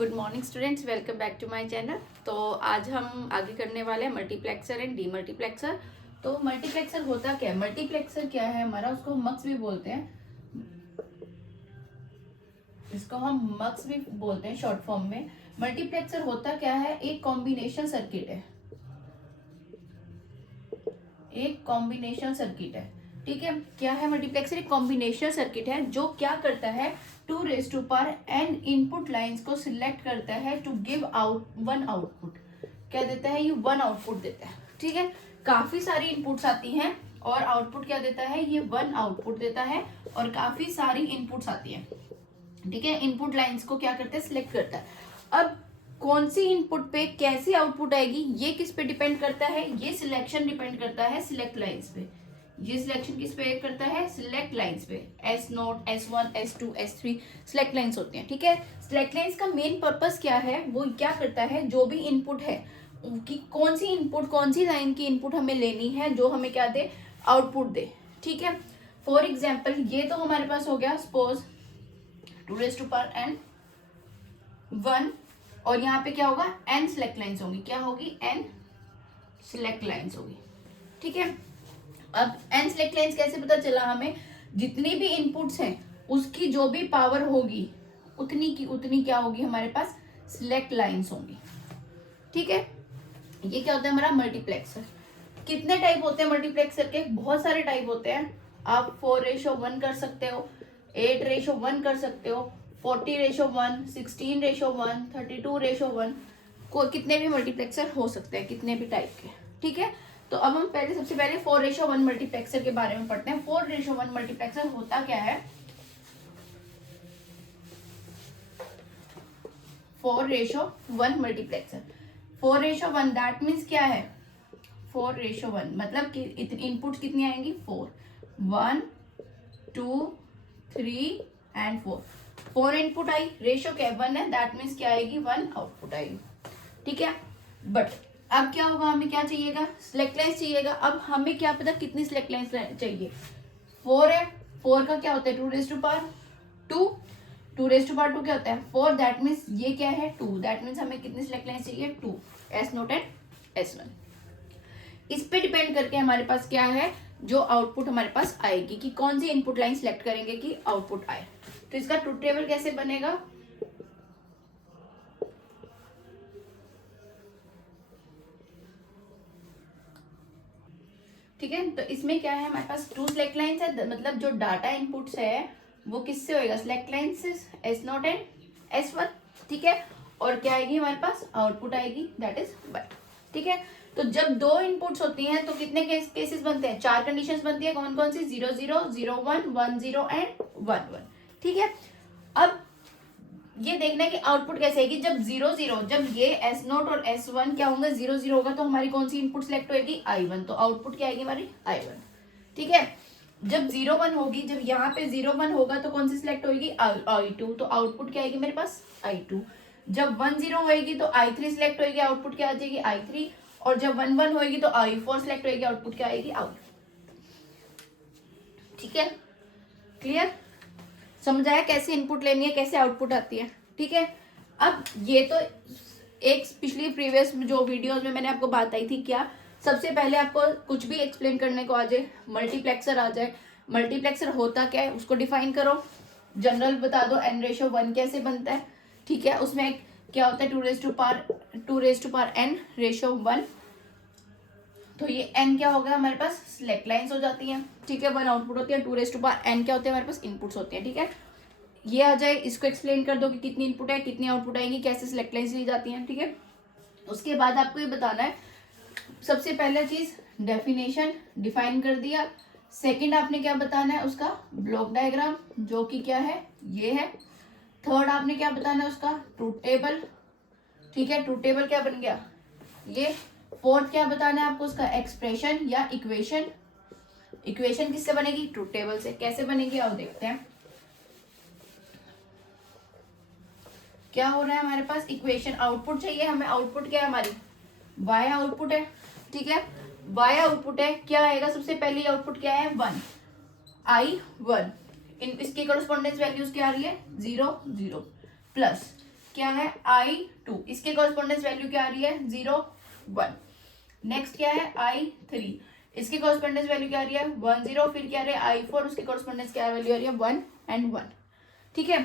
Good morning students, welcome back to my channel. तो आज हम आगे करने वाले हैं मल्टीप्लेक्सर एंड डीमल्टीप्लेक्सर। तो मल्टीप्लेक्सर होता क्या है? मल्टीप्लेक्सर क्या है हमारा, उसको मक्स भी बोलते हैं, इसको हम मक्स भी बोलते हैं शॉर्ट फॉर्म में। मल्टीप्लेक्सर होता क्या है? एक कॉम्बिनेशन सर्किट है, एक कॉम्बिनेशन सर्किट है। ठीक है, क्या है मल्टीप्लेक्सर? एक कॉम्बिनेशन सर्किट है जो क्या करता है, 2 n इनपुट लाइंस को सिलेक्ट करता है to give out one output. क्या देता है? ये वन आउटपुट देता है। ठीक है, काफी सारी इनपुट्स आती हैं और आउटपुट क्या देता है? ये वन आउटपुट देता है और काफी सारी इनपुट्स आती हैं। ठीक है, इनपुट लाइंस को क्या करता है? सिलेक्ट करता है। अब कौन सी इनपुट पे कैसी आउटपुट आएगी, ये किस पे डिपेंड करता है? ये सिलेक्शन डिपेंड करता है सिलेक्ट लाइंस पे। ये सिलेक्शन किस पे करता है? सिलेक्ट लाइंस पे। S0, S1, S2, S3 select lines होती हैं। ठीक है, सिलेक्ट लाइंस का मेन पर्पस क्या है? वो क्या करता है, जो भी इनपुट है कि कौन सी इनपुट, कौन सी लाइन की इनपुट हमें लेनी है जो हमें क्या दे? आउटपुट दे। ठीक है, फॉर एग्जाम्पल ये तो हमारे पास हो गया, सपोज 2n 1, और यहाँ पे क्या होगा? n सिलेक्ट लाइंस होंगी। क्या होगी? n सिलेक्ट लाइंस होगी। ठीक है, अब n सिलेक्ट लाइंस कैसे पता चला हमें? जितनी भी इनपुट्स हैं उसकी जो भी पावर होगी उतनी की उतनी क्या होगी हमारे पास? सिलेक्ट लाइंस होंगी। ठीक है, ये क्या होता है हमारा मल्टीप्लेक्सर। कितने टाइप होते हैं मल्टीप्लेक्सर के? बहुत सारे टाइप होते हैं। आप 4:1 कर सकते हो, 8:1 कर सकते हो, 40:1, 16:1, 32:1, को कितने भी मल्टीप्लेक्सर हो सकते हैं, कितने भी टाइप के। ठीक है, तो अब हम सबसे पहले 4:1 मल्टीप्लेक्सर के बारे में पढ़ते हैं। 4:1 मल्टीप्लेक्सर होता क्या है? 4:1 मल्टीप्लेक्सर, 4:1 दैट मीन्स क्या है? 4:1 मतलब कि इनपुट कितनी आएंगी? 4, 1, 2, 3 एंड 4। 4 इनपुट आई, रेशो क्या है? 1 है, दैट मीन्स क्या आएगी? 1 आउटपुट आएगी। ठीक है, बट अब क्या होगा? हमें क्या चाहिएगा? सिलेक्ट लाइंस चाहिएगा। अब हमें क्या पता कितनी सिलेक्ट लाइंस चाहिए? 4 है, 4 का क्या होता है? 2:2, 2:2 क्या होता है? 4, दैट मीन्स ये क्या है? 2, दैट मीन्स हमें कितनी सिलेक्ट लाइंस चाहिए? 2, S0 एंड S1। इस पे डिपेंड करके हमारे पास क्या है, जो आउटपुट हमारे पास आएगी, कि कौन सी इनपुट लाइन सिलेक्ट करेंगे कि आउटपुट आए। तो इसका ट्रुथ टेबल कैसे बनेगा? ठीक है, तो इसमें क्या है हमारे पास? 2 सिलेक्ट लाइंस है, मतलब जो डाटा इनपुट्स है वो किससे होएगा? सिलेक्ट लाइन से, S0 एंड S1। ठीक है, और क्या आएगी हमारे पास? आउटपुट आएगी, दैट इज 1। ठीक है, तो जब दो इनपुट्स होती हैं तो कितने केसेस बनते हैं? 4 कंडीशंस बनती है। कौन कौन सी? 0 0 0 1 1 0 एंड 1 1। ठीक है, अब ये देखना है कि आउटपुट कैसे आएगी। जब 0 0, जब ये S0 और S1 क्या होंगे? 0 0 होगा तो हमारी कौन सी इनपुट सिलेक्ट होगी? I1, तो आउटपुट क्या आएगी हमारी? I1। ठीक है, जब 0 1 होगी, जब यहाँ पे 0 1 होगा तो कौन सी सिलेक्ट होगी? I2, तो आउटपुट क्या आएगी मेरे पास? I2। जब 1 0 होगी तो I3 सिलेक्ट होगी, आउटपुट क्या आ जाएगी? I3। और जब 1 1 होगी तो I4 सिलेक्ट होगी, आउटपुट क्या आएगी? I। ठीक है, क्लियर? समझ आया कैसे इनपुट लेनी है, कैसे आउटपुट आती है? ठीक है, अब ये तो एक पिछली प्रीवियस जो वीडियोस में मैंने आपको बात आई थी। क्या सबसे पहले आपको कुछ भी एक्सप्लेन करने को आ जाए, मल्टीप्लेक्सर आ जाए, मल्टीप्लेक्सर होता क्या है उसको डिफाइन करो, जनरल बता दो, n:1 कैसे बनता है। ठीक है, उसमें क्या होता है? 2n ratio 1। तो ये n क्या होगा हमारे पास? सिलेक्ट लाइंस हो जाती हैं। ठीक है, 1 आउटपुट होती है, 2n क्या होते हैं हमारे पास? इनपुट्स होते हैं। ठीक है, ये आ जाए, इसको एक्सप्लेन कर दो कि कितनी इनपुट है, कितनी आउटपुट आएंगी, कैसे सिलेक्ट लाइंस ली जाती हैं। ठीक है, उसके बाद आपको ये बताना है, सबसे पहला चीज डेफिनेशन डिफाइन कर दिया। सेकंड आपने क्या बताना है? उसका ब्लॉक डायग्राम, जो कि क्या है? ये है। थर्ड आपने क्या बताना है? उसका ट्रूथ टेबल। ठीक है, ट्रूथ टेबल क्या बन गया? ये। फोर्थ क्या बताना है आपको? उसका एक्सप्रेशन या इक्वेशन। इक्वेशन किससे बनेगी? ट्रूथ टेबल से। कैसे बनेगी आओ देखते हैं। क्या हो रहा है हमारे पास? इक्वेशन, आउटपुट चाहिए हमें। आउटपुट क्या है हमारी? y आउटपुट है। ठीक है, y आउटपुट है, क्या आएगा? सबसे पहले आउटपुट क्या है? 1, I1। इसकी कॉरेस्पॉन्डेंस वैल्यूज क्या आ रही है? 0 0 प्लस क्या है I2, इसके कॉरस्पॉन्डेंस वैल्यू क्या आ रही है 0 1। नेक्स्ट क्या है I3, इसकी कॉरस्पॉन्डेंस वैल्यू क्या आ रही है 1 0। फिर क्या आ रहा है I4, उसकी कॉरस्पॉन्डेंस क्या वैल्यू आ रही है 1 and 1। ठीक है,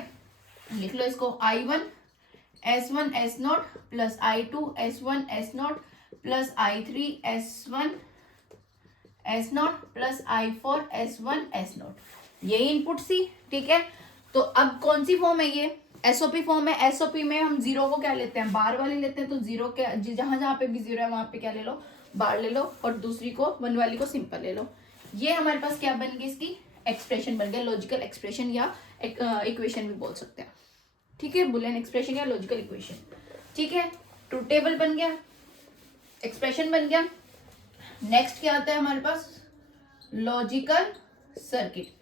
लिख लो इसको I1 S1 S0 plus I2 S1 S0 plus I3 S1 S0 plus I4 S1 S0। यही इनपुट सी। ठीक है, तो अब कौन सी फॉर्म है ये, एसओपी फॉर्म है। एसओपी में हम जीरो को क्या लेते हैं, बार वाली लेते हैं, तो जीरो के जहां जहां पे भी जीरो है वहां पे क्या ले लो, बार ले लो, और दूसरी को वन वाली को सिंपल ले लो। ये हमारे पास क्या बन गई, इसकी एक्सप्रेशन बन गया, लॉजिकल एक्सप्रेशन या इक्वेशन भी बोल सकते हैं। ठीक है, बुलियन एक्सप्रेशन या लॉजिकल इक्वेशन। ठीक है, ट्रूथ टेबल बन गया, एक्सप्रेशन बन गया। नेक्स्ट क्या आता है हमारे पास, लॉजिकल सर्किट।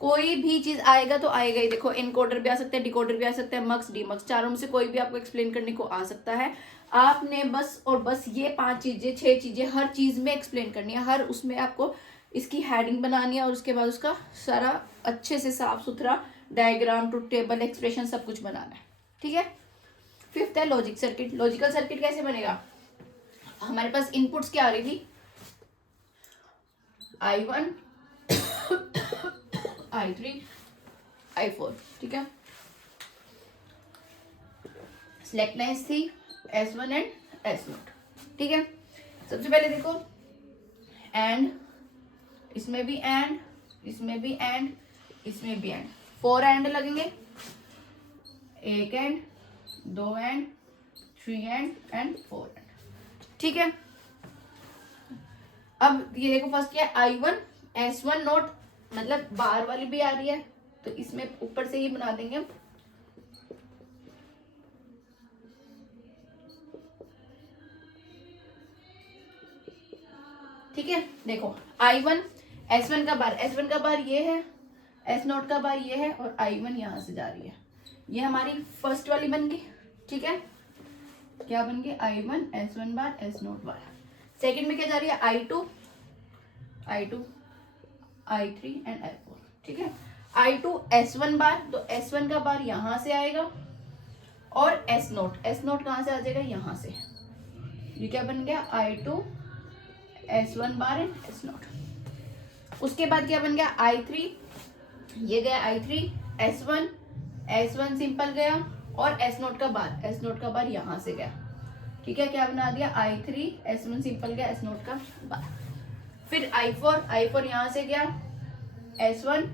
कोई भी चीज आएगा तो आएगा ही, देखो इनकोडर भी आ सकता है, डिकोडर भी आ सकता है, मक्स डीमक्स, चारों में से कोई भी आपको एक्सप्लेन करने को आ सकता है। आपने बस और बस ये 5 चीजें 6 चीजें हर चीज में एक्सप्लेन करनी है, हर उसमें आपको इसकी हेडिंग बनानी है, और उसके बाद उसका सारा अच्छे से साफ सुथरा डायग्राम, ट्रूथ टेबल, एक्सप्रेशन सब कुछ बनाना है। ठीक है, फिफ्थ है लॉजिक सर्किट। लॉजिकल सर्किट कैसे बनेगा, हमारे पास इनपुट्स क्या आ रही थी I1 I3 I4। ठीक है, सिलेक्ट लाइन्स थी S1 एंड S0। ठीक है, सबसे पहले देखो एंड, इसमें भी एंड, इसमें भी एंड, इसमें भी एंड, 4 एंड लगेंगे, 1 एंड, 2 एंड, 3 एंड 4 एंड। ठीक है, अब ये देखो फर्स्ट क्या है I1 S1 नोट, मतलब बाहर वाली भी आ रही है, तो इसमें ऊपर से ही बना देंगे। ठीक है, देखो I1 S1 का बार, S1 का बार ये है, S0 का बार ये है, और I1 यहां से जा रही है, ये हमारी फर्स्ट वाली बन गई। ठीक है, क्या बन गई I1 S1 बार S0 बार। सेकंड में क्या जा रही है I2 I3 एंड I4। ठीक है, I2 S1 बार, तो S1 का बार यहां से आएगा, और S0 कहां से आ जाएगा, यहां से। ये क्या बन गया I2 S1 bar and S0। उसके बाद क्या बन गया I3, ये गया I3 S1 सिंपल गया, और S0 का बार यहां से गया। ठीक है, क्या बना दिया I3 S1 सिंपल गया, S0 का बार। फिर I4 यहां से गया S1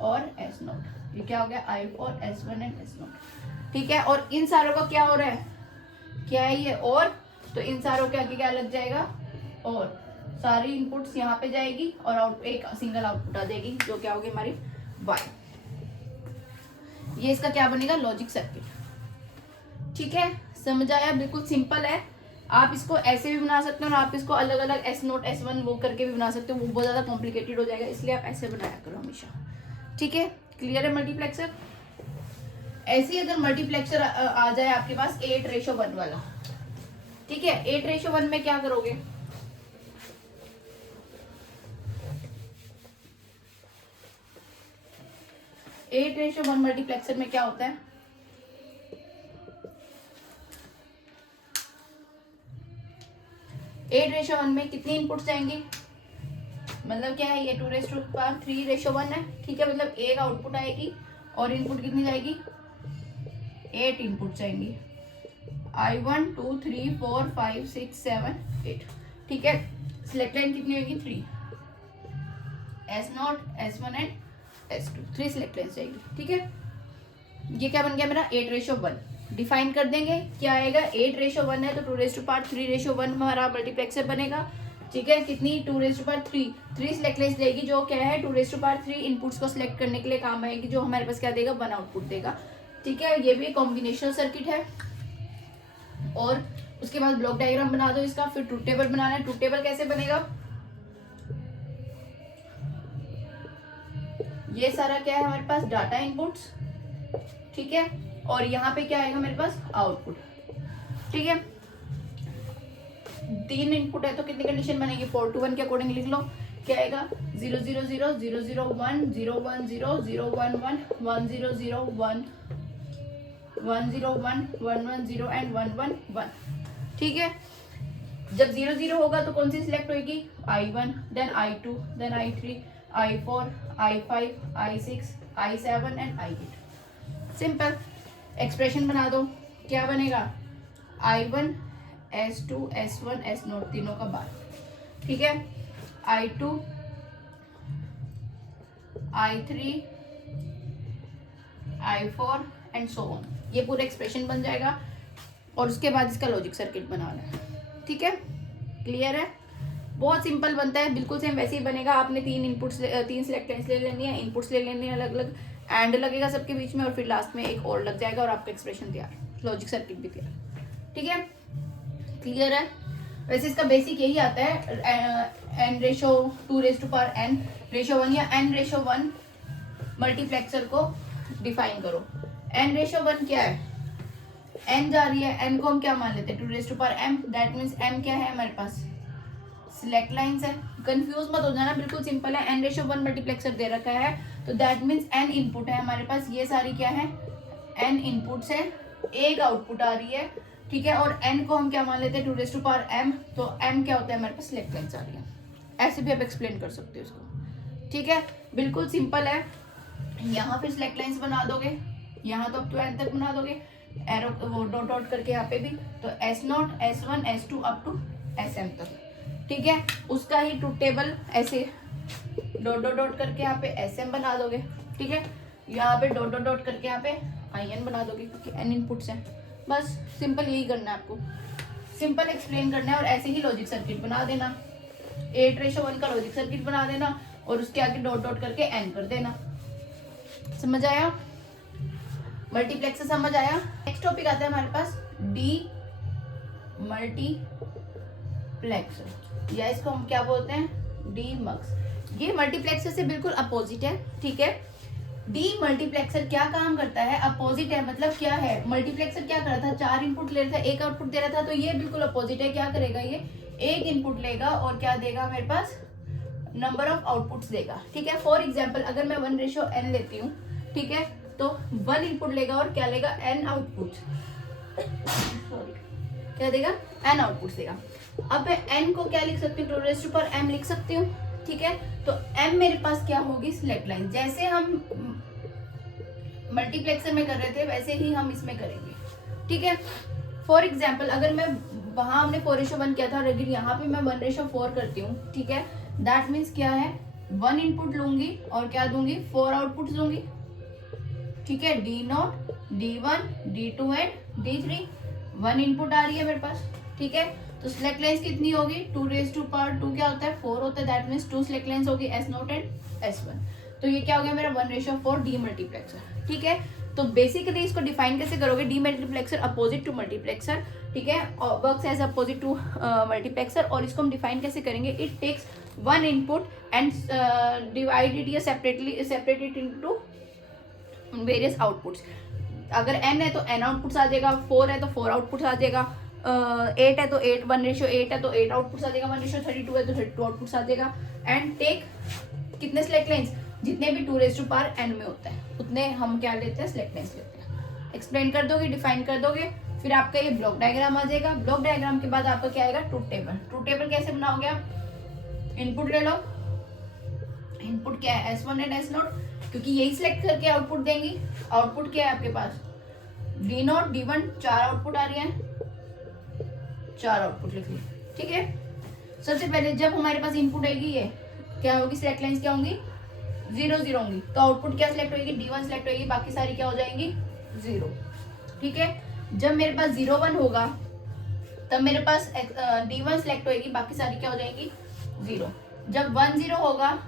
और S0, ये क्या हो गया I4 S1 एंड S0। ठीक है, और इन सारों का क्या हो रहा है, क्या है ये, और तो इन सारों के आगे क्या लग जाएगा, और सारी इनपुट्स यहाँ पे जाएगी, और एक सिंगल आउटपुट आ जाएगी, जो क्या होगी हमारी Y। ये इसका क्या बनेगा, लॉजिक सर्किट। ठीक है, समझ आया, बिल्कुल सिंपल है। आप इसको ऐसे भी बना सकते हो, और आप इसको अलग अलग S0 S1 वो करके भी बना सकते हो, वो बहुत ज्यादा कॉम्प्लिकेटेड हो जाएगा, इसलिए आप ऐसे बनाया करो हमेशा। ठीक है, क्लियर है मल्टीप्लेक्सर। ऐसे ही अगर मल्टीप्लेक्सर आ जाए आपके पास 8:1 वाला, ठीक है, 8:1 में क्या करोगे, एट रेशो वन मल्टीप्लेक्सर में क्या होता है, एट रेशो वन में कितनी इनपुट्स जाएंगी, मतलब क्या है ये 2⁻³ है। ठीक है, मतलब एक आउटपुट आएगी, और इनपुट कितनी जाएगी, 8 इनपुट जाएंगी, I1 2 3 4 5 6 7 8। ठीक है, सिलेक्ट लाइन कितनी होगी 3, S0 S1 and S2, 3 select line जाएगी। ठीक है, ये क्या बन गया मेरा 8:1। डिफाइन कर देंगे क्या आएगा, 8:1 है तो 2⁻³ हमारा मल्टीप्लेक्सर बनेगा। ठीक है, कितनी 2⁻³ 3 सिलेक्ट लाइन देगी, जो क्या है 2⁻³ इनपुट्स को सिलेक्ट करने के लिए काम आएगी, जो हमारे पास क्या देगा 1 आउटपुट देगा। ठीक है, ये भी कॉम्बिनेशनल सर्किट है। और उसके बाद ब्लॉक डायग्राम बना दो इसका, फिर ट्रूथ टेबल बनाना है। ट्रूथ टेबल कैसे बनेगा, ये सारा क्या है हमारे पास डाटा इनपुट्स। ठीक है, और यहाँ पे क्या आएगा मेरे पास आउटपुट। ठीक है, 3 इनपुट है तो कितनी कंडीशन बनेगी, 4 to 1 के अकॉर्डिंग लिख लो। क्या आएगा 0 0 0 0 0 1 0 1 0 0 1 1 1 0 0 1 101, 110 एंड 111। ठीक है, जब 0 0 होगा तो कौन सी सिलेक्ट होगी? I1, then I2, then I3, I4, I5, I6, I7 and I8। Simple expression बना दो, क्या बनेगा? I1 S2 S1 S0 तीनों का बार, ठीक है, I2 I3 I4 and so on. ये पूरा एक्सप्रेशन बन जाएगा और उसके बाद इसका लॉजिक सर्किट बनाना है। ठीक है, क्लियर है? बहुत सिंपल बनता है, बिल्कुल सेम वैसे ही बनेगा। आपने तीन सिलेक्टेंस ले लेनी है, इनपुट्स ले लेनी है अलग अलग, एंड लगेगा सबके बीच में और फिर लास्ट में एक और लग जाएगा और आपका एक्सप्रेशन तैयार, लॉजिक सर्किट भी तैयार। ठीक है, क्लियर है? वैसे इसका बेसिक यही आता है, n रेशो 2 n रेशो 1 या n रेशो 1 मल्टीप्लेक्सर को डिफाइन करो। n रेशो 1 क्या है? n जा रही है, n को हम क्या मान लेते हैं? 2m, दैट मीन्स m क्या है हमारे पास? सिलेक्ट लाइन्स है। कंफ्यूज मत हो जाना, बिल्कुल सिंपल है। n रेशो 1 मल्टीप्लेक्सर दे रखा है तो दैट मीन्स n इनपुट है हमारे पास, ये सारी क्या है? n इनपुट्स है, एक आउटपुट आ रही है। ठीक है, और n को हम क्या मान लेते हैं? 2m, तो m क्या होता है हमारे पास? सिलेक्ट लाइन्स आ रही है। ऐसे भी आप एक्सप्लेन कर सकते हो इसको। ठीक है, बिल्कुल सिंपल है। यहाँ फिर सिलेक्ट लाइन्स बना दोगे, यहाँ तो अप टू एन तक बना दोगे, एरो वो डॉट डॉट करके यहाँ पे भी, तो S0 S1 S2 up to SM तक। ठीक है, उसका ही ट्रूथ टेबल ऐसे डॉट डॉट डॉट करके यहाँ पे SM बना दोगे। ठीक है, यहाँ पे डॉट डॉट डॉट करके यहाँ पे IN बना दोगे क्योंकि n इनपुट्स हैं। बस सिंपल यही करना है आपको, सिंपल एक्सप्लेन करना है और ऐसे ही लॉजिक सर्किट बना देना। 8 रेशो 1 का लॉजिक सर्किट बना देना और उसके आगे डॉट डॉट करके n कर देना। समझ आया? मल्टीप्लेक्सर समझ आया? नेक्स्ट टॉपिक आता है हमारे पास डी मल्टीप्लेक्सर, या इसको हम क्या बोलते हैं? डी मक्स। ये मल्टीप्लेक्सर से बिल्कुल अपोजिट है। ठीक है, डी मल्टीप्लेक्सर क्या काम करता है? अपोजिट है, मतलब क्या है? मल्टीप्लेक्सर क्या कर रहा था? 4 इनपुट ले रहा था, एक आउटपुट दे रहा था, तो ये बिल्कुल अपोजिट है। क्या करेगा? ये एक इनपुट लेगा और क्या देगा मेरे पास? नंबर ऑफ आउटपुट्स देगा। ठीक है, फॉर एग्जाम्पल अगर मैं 1 रेशो n लेती हूँ, ठीक है, तो 1 इनपुट लेगा और क्या लेगा? n output. सॉरी, क्या देगा? n आउटपुट देगा। अब मैं n को क्या लिख सकती हूँ? 2m लिख सकती हूँ। ठीक है, तो m मेरे पास क्या होगी? Select line. जैसे हम मल्टीप्लेक्सर में कर रहे थे वैसे ही हम इसमें करेंगे। ठीक है, फॉर एग्जाम्पल अगर मैं वहां हमने 4 रेशो 1 किया था, लेकिन यहाँ पे मैं 1 रेशो 4 करती हूँ। ठीक है, दैट मीन्स क्या है? 1 इनपुट लूंगी और क्या दूंगी? 4 आउटपुट दूंगी। ठीक है, D0, D1, D2 and D3। 1 input आ रही है मेरे पास। ठीक है, तो सिलेक्ट लाइन्स कितनी होगी? 2 क्या होता है? 4 होता है, दैट मीन्स 2 सिलेक्ट लाइन्स होगी, S0 एंड S1। तो ये क्या हो गया मेरा? 1 रेशो 4 डी मल्टीप्लेक्सर। ठीक है, तो बेसिकली इसको डिफाइन कैसे करोगे? Demultiplexer opposite to multiplexer. ठीक है, works as opposite to multiplexer. और इसको हम डिफाइन कैसे करेंगे? It takes 1 input and divided या सेपरेटेड इनटू वेरियस आउटपुट्स। अगर n है तो n आउटपुट्स आ जाएगा, 4 है तो 4 आउटपुट्स आ जाएगा, 8 है तो 8, 1 रेशो 8 है तो 8 आउटपुट्स आ जाएगा, 1 रेशो 32 है तो 32 आउटपुट्स आ जाएगा। एंड टेक कितने सिलेक्ट लाइन्स? जितने भी 2n में होता है उतने हम क्या लेते हैं? सिलेक्ट लाइन्स लेते हैं। एक्सप्लेन कर दोगे, डिफाइन कर दोगे, फिर आपका ये ब्लॉक डायग्राम आ जाएगा। ब्लॉक डायग्राम के बाद आपका क्या आएगा? Truth table. ट्रूथ टेबल कैसे बनाओगे आप? इनपुट ले लो, इनपुट क्या है? S1 एंड S0, क्योंकि यही सिलेक्ट करके आउटपुट देंगी। आउटपुट क्या है आपके पास? D0, D1, 4 आउटपुट आ रही है, 4 आउटपुट लिख ली। ठीक है, सबसे पहले जब हमारे पास इनपुट आएगी ये क्या होगी? सिलेक्ट लाइन्स क्या होंगी? 0 0 होंगी, तो आउटपुट क्या सिलेक्ट होगी? D1 सिलेक्ट होगी, बाकी सारी क्या हो जाएंगी? 0। ठीक है, जब मेरे पास 0 1 होगा तब मेरे पास D1 सिलेक्ट होगी, बाकी सारी क्या हो जाएगी? 0। जब 1 0 होगा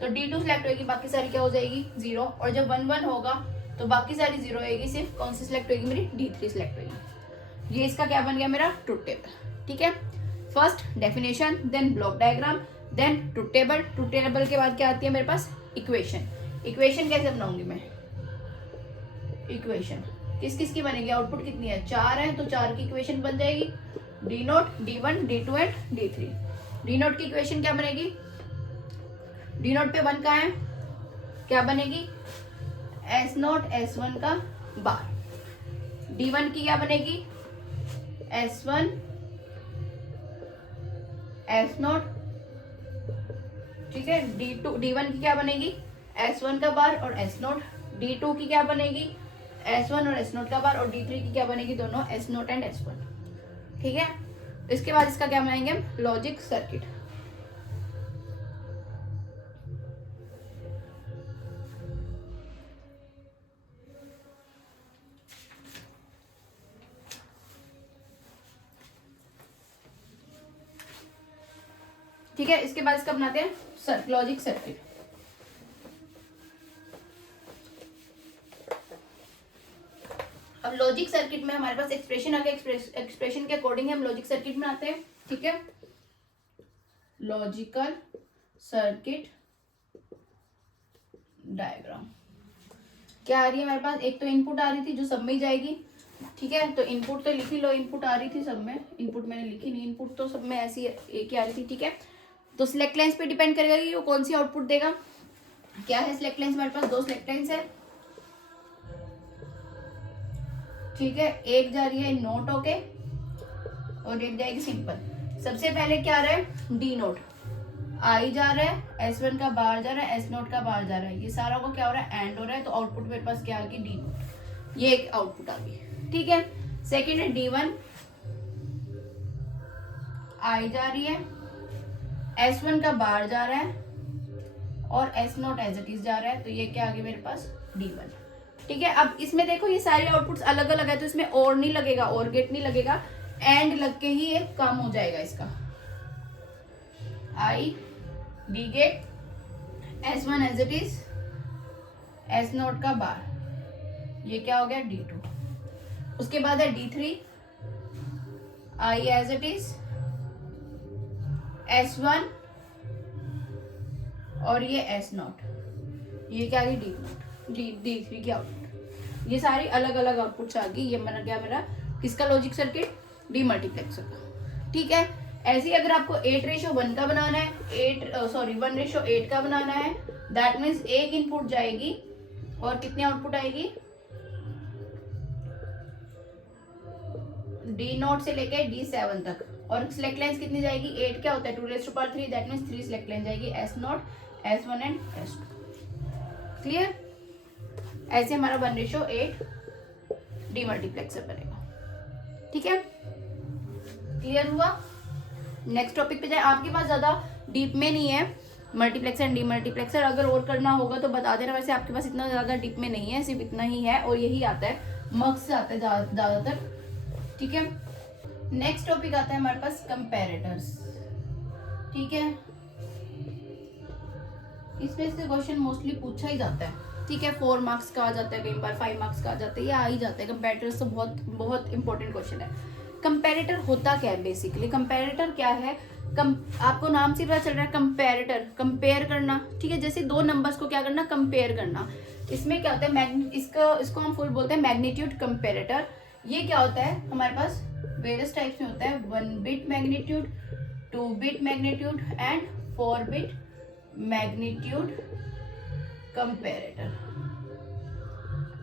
तो D2 सिलेक्ट होगी, बाकी सारी क्या हो जाएगी? 0। और जब 1 1 होगा तो बाकी सारी 0 होगी, सिर्फ कौन सी सिलेक्ट होगी? मेरी D3 सिलेक्ट होगी। ये इसका क्या बन गया? मेरा ट्रूथ टेबल। ठीक है, first definition, then block diagram, then truth table. Truth table के बाद क्या आती है मेरे पास? इक्वेशन। इक्वेशन कैसे बनाऊंगी मैं? इक्वेशन किस किस की बनेगी? आउटपुट कितनी है? 4 है, तो 4 की इक्वेशन बन जाएगी, D0, D1, D2 and D3। D0 की इक्वेशन क्या बनेगी? D0 पे 1 कहाँ है? क्या बनेगी? S0 S1 का बार। D1 की क्या बनेगी, S1 S0, ठीक है। D1 की क्या बनेगी, S1 का बार और S0। D2 की क्या बनेगी, S1 और S0 का बार, और D3 की क्या बनेगी, दोनों S0 एंड S1, ठीक है। इसके बाद इसका क्या बनाएंगे हम, लॉजिक सर्किट। ठीक है, इसके बाद इसका बनाते हैं लॉजिक सर्किट। अब लॉजिक सर्किट में हमारे पास एक्सप्रेशन आ गया, एक्सप्रेशन के अकॉर्डिंग हम लॉजिक सर्किट बनाते हैं, ठीक है। लॉजिकल सर्किट डायग्राम क्या आ रही है हमारे पास, एक तो इनपुट आ रही थी जो सब में ही जाएगी, ठीक है। तो इनपुट तो लिख ही लो, इनपुट आ रही थी सब में, इनपुट मैंने लिखी नहीं, इनपुट तो सब में ऐसी एक ही आ रही थी, ठीक है। तो सिलेक्ट लाइंस पे डिपेंड करेगा कि वो कौन सी आउटपुट देगा। क्या है सिलेक्ट लाइंस, हमारे पास दो सिलेक्ट लाइंस है, ठीक है। एक जा रही है नोट होके और एक जाएगी सिंपल। सबसे पहले क्या आ रहा है, डी नोट, आई जा रहा है, S1 का बाहर जा रहा है, S0 का बाहर जा रहा है, ये सारा को क्या हो रहा है, एंड हो रहा है। तो आउटपुट मेरे पास क्या आ गई, डी नोट, ये एक आउटपुट आ गई, ठीक है। सेकेंड है D1, आई जा रही है, S1 का बाहर जा रहा है और S0 एज इट इज जा रहा है, तो ये क्या आ गया मेरे पास, D1, ठीक है। अब इसमें देखो ये सारे आउटपुट्स अलग अलग है, तो इसमें और नहीं लगेगा, और गेट नहीं लगेगा, एंड लग के ही एक काम हो जाएगा इसका, I D gate, S1 as it is, S0 का बार, ये क्या हो गया, D2। उसके बाद है D3, I as it is, S1 और ये S0, ये क्या है, D3 की आउटपुट। ये सारी अलग अलग आउटपुट्स आ गई। ये मेरा किसका लॉजिक सर्किट, डीमल्टीप्लेक्सर का, ठीक है। ऐसे ही अगर आपको 8:1 का बनाना है, 1:8 का बनाना है, दैट मीन्स एक इनपुट जाएगी और कितनी आउटपुट आएगी, D0 से लेके D7 तक। और सिलेक्ट लाइंस कितनी जाएगी, 8 क्या होता है, 2⁻3, दैट मीन्स 3 सिलेक्ट लाइन जाएगी, S0, S1 and S2। Clear, ऐसे हमारा 1:8 डीमल्टीप्लेक्सर बनेगा, ठीक है। क्लियर हुआ। नेक्स्ट टॉपिक पे जाए। आपके पास ज्यादा डीप में नहीं है मल्टीप्लेक्सर एंड डीमल्टीप्लेक्सर, अगर और करना होगा तो बता देना। वैसे आपके पास इतना ज्यादा डीप में नहीं है, सिर्फ इतना ही है, और यही आता है, मर्क्स से आता है ज्यादातर, ठीक है। नेक्स्ट टॉपिक आता है हमारे पास कंपैरेटर्स, ठीक है। इसमें से क्वेश्चन मोस्टली पूछा ही जाता है, ठीक है। 4 मार्क्स का आ जाता है, कई बार 5 मार्क्स का आ जाता है, ये आ ही जाता है। कंपैरेटर्स तो बहुत बहुत इंपॉर्टेंट क्वेश्चन है। कंपैरेटर होता क्या है, बेसिकली कंपैरेटर क्या है, आपको नाम से पता चल रहा है, कंपैरेटर, कंपेयर करना, ठीक है। जैसे दो नंबर्स को क्या करना, कंपेयर करना। इसमें क्या होता है, इसको हम फुल बोलते हैं मैग्नीट्यूड कंपैरेटर। ये क्या होता है, हमारे पास वेरियस टाइप्स में होता है, 1 bit magnitude, 2 bit magnitude and 4 bit magnitude comparator,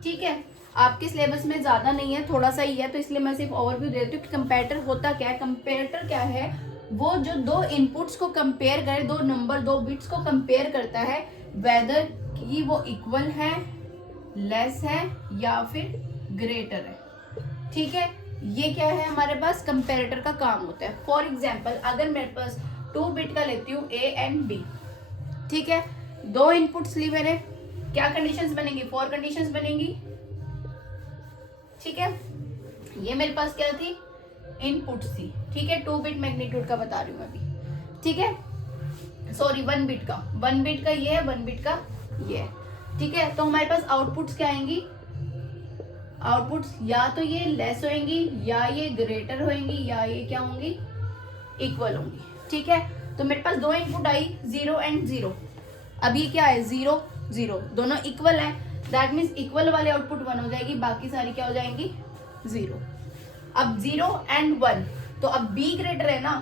ठीक है। आपके सिलेबस में ज्यादा नहीं है, थोड़ा सा ही है, तो इसलिए मैं सिर्फ ओवरव्यू दे देती हूँ कि कंपैरेटर होता क्या है। कंपैरेटर क्या है, वो जो दो इनपुट्स को कंपेयर करे, दो नंबर, दो बिट्स को कंपेयर करता है, वेदर कि वो इक्वल है, लेस है या फिर ग्रेटर है, ठीक है। ये क्या है, हमारे पास कंपैरेटर का काम होता है। फॉर एग्जाम्पल, अगर मेरे पास 2 बिट का लेती हूँ A एंड B, ठीक है। दो इनपुट्स ली मैंने, क्या कंडीशंस बनेंगी, 4 कंडीशंस बनेंगी, ठीक है। ये मेरे पास क्या थी, इनपुट थी, ठीक है। 2 बिट मैग्नीट्यूड का बता रही हूँ अभी, ठीक है। सॉरी 1 बिट का, 1 बिट का ये है, 1 बिट का ये है, ठीक है। तो हमारे पास आउटपुट्स क्या आएंगी, आउटपुट्स या तो ये लेस होंगी, या ये ग्रेटर होंगी, या ये क्या होंगी, इक्वल होंगी, ठीक है। तो मेरे पास दो इनपुट आई, 0 एंड 0। अब ये क्या है, 0 0, दोनों इक्वल है, दैट मीन्स इक्वल वाले आउटपुट 1 हो जाएगी, बाकी सारी क्या हो जाएंगी, 0। अब 0 एंड 1, तो अब B ग्रेटर है ना,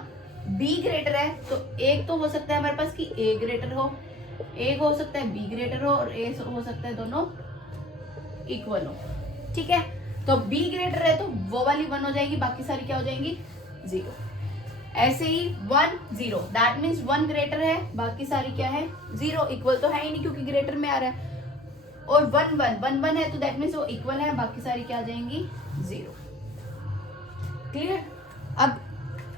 B ग्रेटर है, तो एक तो हो सकता है हमारे पास कि A ग्रेटर हो, एक हो सकता है B ग्रेटर हो, और A हो सकता है दोनों इक्वल हो, ठीक है। तो तो बी ग्रेटर है तो वो वाली 1 हो जाएगी, बाकी सारी क्या हो जाएंगी 0। ऐसे ही 1 0, दैट मीन्स 1 ग्रेटर है, बाकी सारी क्या है 0। इक्वल तो है ही नहीं क्योंकि ग्रेटर में आ रहा है। और 1 1 है तो दैट मीन्स वो इक्वल है, बाकी सारी क्या आ जाएंगी 0। क्लियर। अब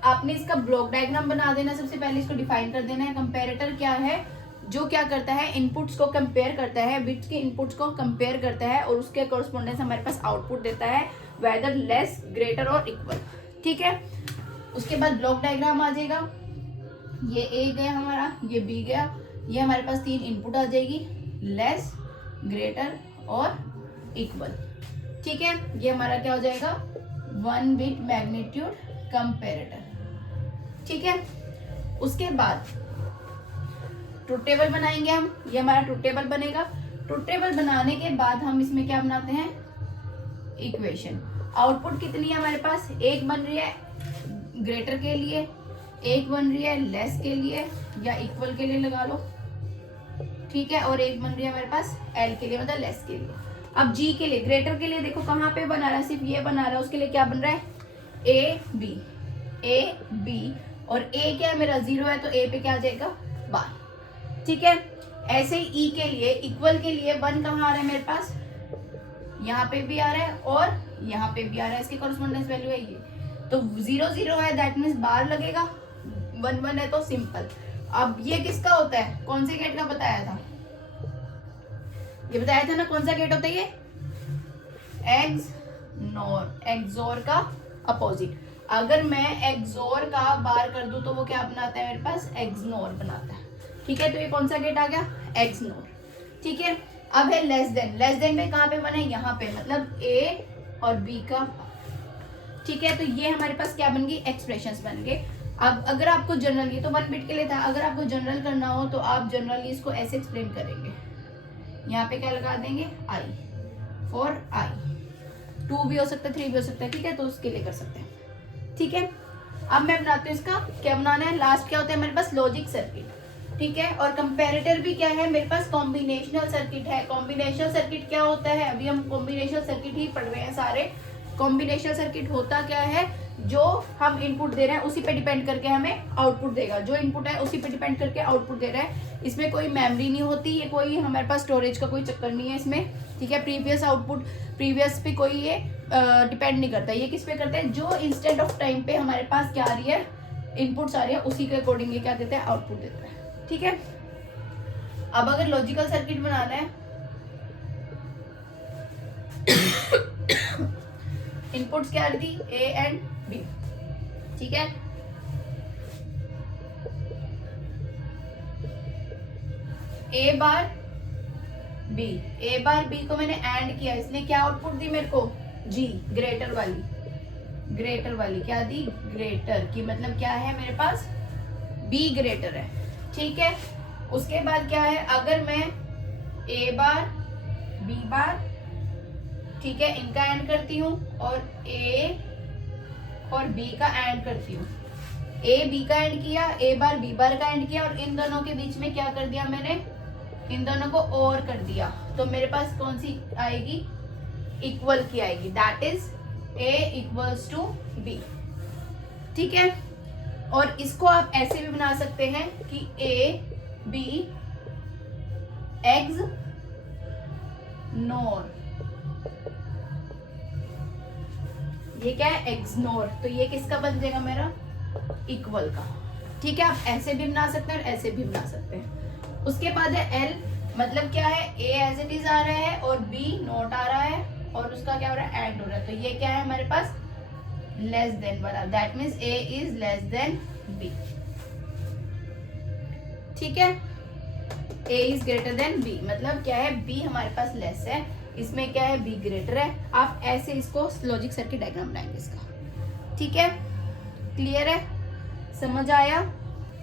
आपने इसका ब्लॉक डायग्राम बना देना, सबसे पहले इसको डिफाइन कर देना है। कंपैरेटर क्या है, जो क्या करता है इनपुट्स को कंपेयर करता है, बिट्स के इनपुट्स को कंपेयर करता है और उसके कॉरस्पॉन्डेंस हमारे पास आउटपुट देता है, वेदर लेस ग्रेटर और इक्वल। ठीक है, उसके बाद ब्लॉक डायग्राम आ जाएगा। ये ए गया हमारा, ये बी गया, ये हमारे पास 3 इनपुट आ जाएगी, लेस ग्रेटर और इक्वल। ठीक है, ये हमारा क्या हो जाएगा 1 बिट मैग्नीट्यूड कंपैरेटर। ठीक है, उसके बाद ट्रुथ टेबल बनाएंगे हम, ये हमारा ट्रुथ टेबल बनेगा। ट्रुथ टेबल बनाने के बाद हम इसमें क्या बनाते हैं इक्वेशन। आउटपुट कितनी है हमारे पास, एक बन रही है ग्रेटर के लिए, एक बन रही है लेस के लिए या इक्वल के लिए लगा लो। ठीक है, और एक बन रही है हमारे पास एल के लिए, मतलब लेस के लिए। अब जी के लिए, ग्रेटर के लिए देखो कहाँ पे बना रहा है, सिर्फ ये बना रहा है, उसके लिए क्या बन रहा है ए बी, और ए क्या है मेरा 0 है तो ए पे क्या आ जाएगा 12। ठीक है, ऐसे ही ई के लिए, इक्वल के लिए 1 कहाँ आ रहा है मेरे पास, यहाँ पे भी आ रहा है और यहाँ पे भी आ रहा है, इसकी कॉरस्पॉन्डेंस वैल्यू है ये। तो 0 0 है दैट मीन्स 12 लगेगा, 1 1 है तो सिंपल। अब ये किसका होता है, कौन से गेट का बताया था, ये बताया था ना कौन सा गेट होता है ये एक्सोर का अपोजिट। अगर मैं एक्सोर का बार कर दूं तो वो क्या बनाता है मेरे पास एक्सनोर बनाता है। ठीक है, तो ये कौन सा गेट आ गया एक्सनोर। ठीक है, अब है लेस देन में कहाँ पे बना है यहाँ पे, मतलब ए और बी का। ठीक है, तो ये हमारे पास क्या बन गई एक्सप्रेशंस बन गए। अब अगर आपको जनरल, ये तो 1 बिट के लिए था, अगर आपको जनरल करना हो तो आप जनरली इसको ऐसे एक्सप्लेन करेंगे, यहाँ पे क्या लगा देंगे आई फॉर आई, 2 भी हो सकता है 3 भी हो सकता है। ठीक है, तो उसके लिए कर सकते हैं। ठीक है, अब मैं बनाती हूँ इसका, क्या बनाना है, लास्ट क्या होता है मेरे पास लॉजिक सर्किट। ठीक है, और कंपैरेटर भी क्या है मेरे पास कॉम्बिनेशनल सर्किट है। कॉम्बिनेशनल सर्किट क्या होता है, अभी हम कॉम्बिनेशनल सर्किट ही पढ़ रहे हैं सारे। कॉम्बिनेशनल सर्किट होता क्या है, जो हम इनपुट दे रहे हैं उसी पे डिपेंड करके हमें आउटपुट देगा, जो इनपुट है उसी पे डिपेंड करके आउटपुट दे रहा है। इसमें कोई मेमोरी नहीं होती, ये कोई हमारे पास स्टोरेज का कोई चक्कर नहीं है इसमें। ठीक है, प्रीवियस पे कोई ये डिपेंड नहीं करता। ये किस पे करते हैं, जो इंस्टेंट ऑफ टाइम पे हमारे पास क्या आ रही है इनपुट्स आ रही है उसी के अकॉर्डिंग ये क्या देता है आउटपुट देता है। ठीक है, अब अगर लॉजिकल सर्किट बनाना है इनपुट्स क्या आ रही थी ए एंड बी। ठीक है, ए बार बी को मैंने एंड किया, इसने क्या आउटपुट दी मेरे को जी ग्रेटर वाली क्या दी ग्रेटर की, मतलब क्या है मेरे पास बी ग्रेटर है। ठीक है, उसके बाद क्या है, अगर मैं ए बार बी बार, ठीक है, इनका एंड करती हूँ और ए और बी का एंड करती हूँ, ए बी का एंड किया, ए बार बी बार का एंड किया और इन दोनों के बीच में क्या कर दिया मैंने, इन दोनों को और कर दिया, तो मेरे पास कौन सी आएगी इक्वल की आएगी, that is A equals to B. ठीक है, और इसको आप ऐसे भी बना सकते हैं कि ए बी एक्स नोर, ये क्या है एक्सनोर, तो ये किसका बन जाएगा मेरा इक्वल का। ठीक है, आप ऐसे भी बना सकते हैं और ऐसे भी बना सकते हैं। उसके बाद है एल, मतलब क्या है ए एज इट इज आ रहा है और बी नोट आ रहा है और उसका क्या हो रहा है एंड हो रहा है, तो ये क्या है हमारे पास लेस देन वाला, that means A is less than B. ठीक है, A is greater than B, मतलब क्या है बी हमारे पास लेस है, इसमें क्या है बी ग्रेटर है। आप ऐसे इसको लॉजिक सर्किट डायग्राम बनाएंगे इसका। ठीक है, क्लियर है, समझ आया।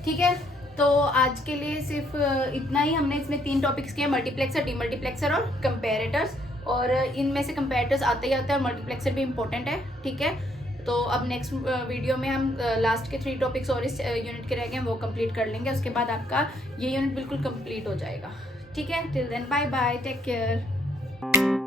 ठीक है, तो आज के लिए सिर्फ इतना ही। हमने इसमें 3 टॉपिक्स किए, मल्टीप्लेक्सर, डीमल्टीप्लेक्सर और कंपैरेटर्स, और इनमें से कंपैरेटर्स आते ही आते हैं और मल्टीप्लेक्सर भी इंपॉर्टेंट है। ठीक है, तो अब नेक्स्ट वीडियो में हम लास्ट के 3 टॉपिक्स और इस यूनिट के रह गए हैं वो कंप्लीट कर लेंगे, उसके बाद आपका ये यूनिट बिल्कुल कंप्लीट हो जाएगा। ठीक है, till then bye bye, take care.